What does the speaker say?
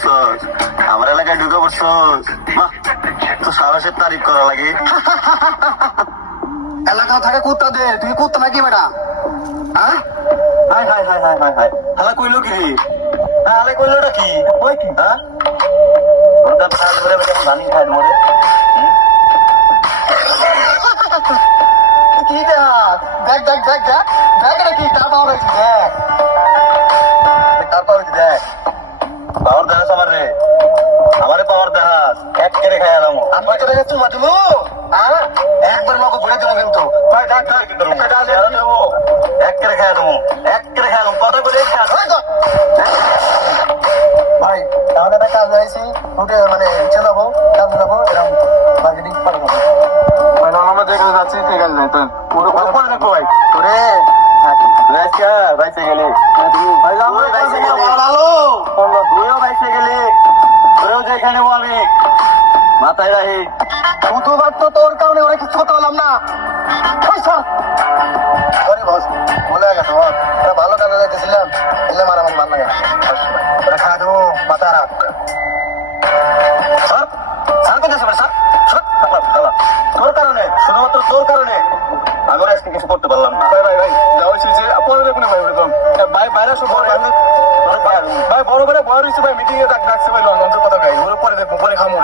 দেখছস আমার এলাকায় ঢুকে পড়ছস বাহ তো সাহসের তারিফ করা লাগে এলাকা থাকে কুত্তা দে তুই কুত্তা নাকি বেটা হ্যাঁ high high high high high high হালা কইলো কি রে হ্যাঁ হালা কইলোটা কি ওই কি হ্যাঁ ওটা ভাত ধরে বেটা জানি খাই মরে কি দেখ দেখ দেখ দেখ দেখ দেখ এটা কি কার পাওয়ার হয়েছে দেখ কার পাওয়ার হয়েছে দেখ পাওয়ার দেখাস আমার রে আমারে পাওয়ার দেখাস এক কেড়ে খাই আলাম আমি তোর কাছে চুমা দিবো হ্যাঁ একবার লোক ঘুরে দেবো কিন্তু ভাই ডাক ডাক কি করবো এক কেড়ে খাই দেবো এক কেড়ে খাই দেবো কথা বলে ভাই তাহলে একটা কাজ হয়েছি উঠে মানে ইচ্ছে যাবো কাজ যাবো এরকম মার্কেটিং পাঠাবো ভাই আমরা যেখানে যাচ্ছি সেখানে যাই তো পুরো কথা পরে দেখো ভাই তোরে রাইসা বাইসে গেলে ভাই আমরা বাইসে গেলে ভালো তুইও বাইসে গেলে তোরেও যেখানে আমি মাথায় রাখি শুধুমাত্র তোর কারণে অনেক কিছু করতে পারলাম না সরি বস বলে গেছে বস এটা ভালো কাজে যাইতেছিলাম এলে মারামারি ভালো লাগে ওরা খা দেবো মাথা রাখ স্যার স্যার কোথায় স্যার স্যার তোর কারণে শুধুমাত্র তোর কারণে আমি ওরা আজকে কিছু করতে পারলাম না ভাই ভাই ভাই যা হয়েছে যে পরে দেখুন ভাই ওরকম ভাই বাইরে সব ভাই বড় ভাই বড় হয়েছে ভাই মিটিং এ ডাকছে ভাই লঞ্চ কথা ভাই ওর পরে দেখবো পরে খামো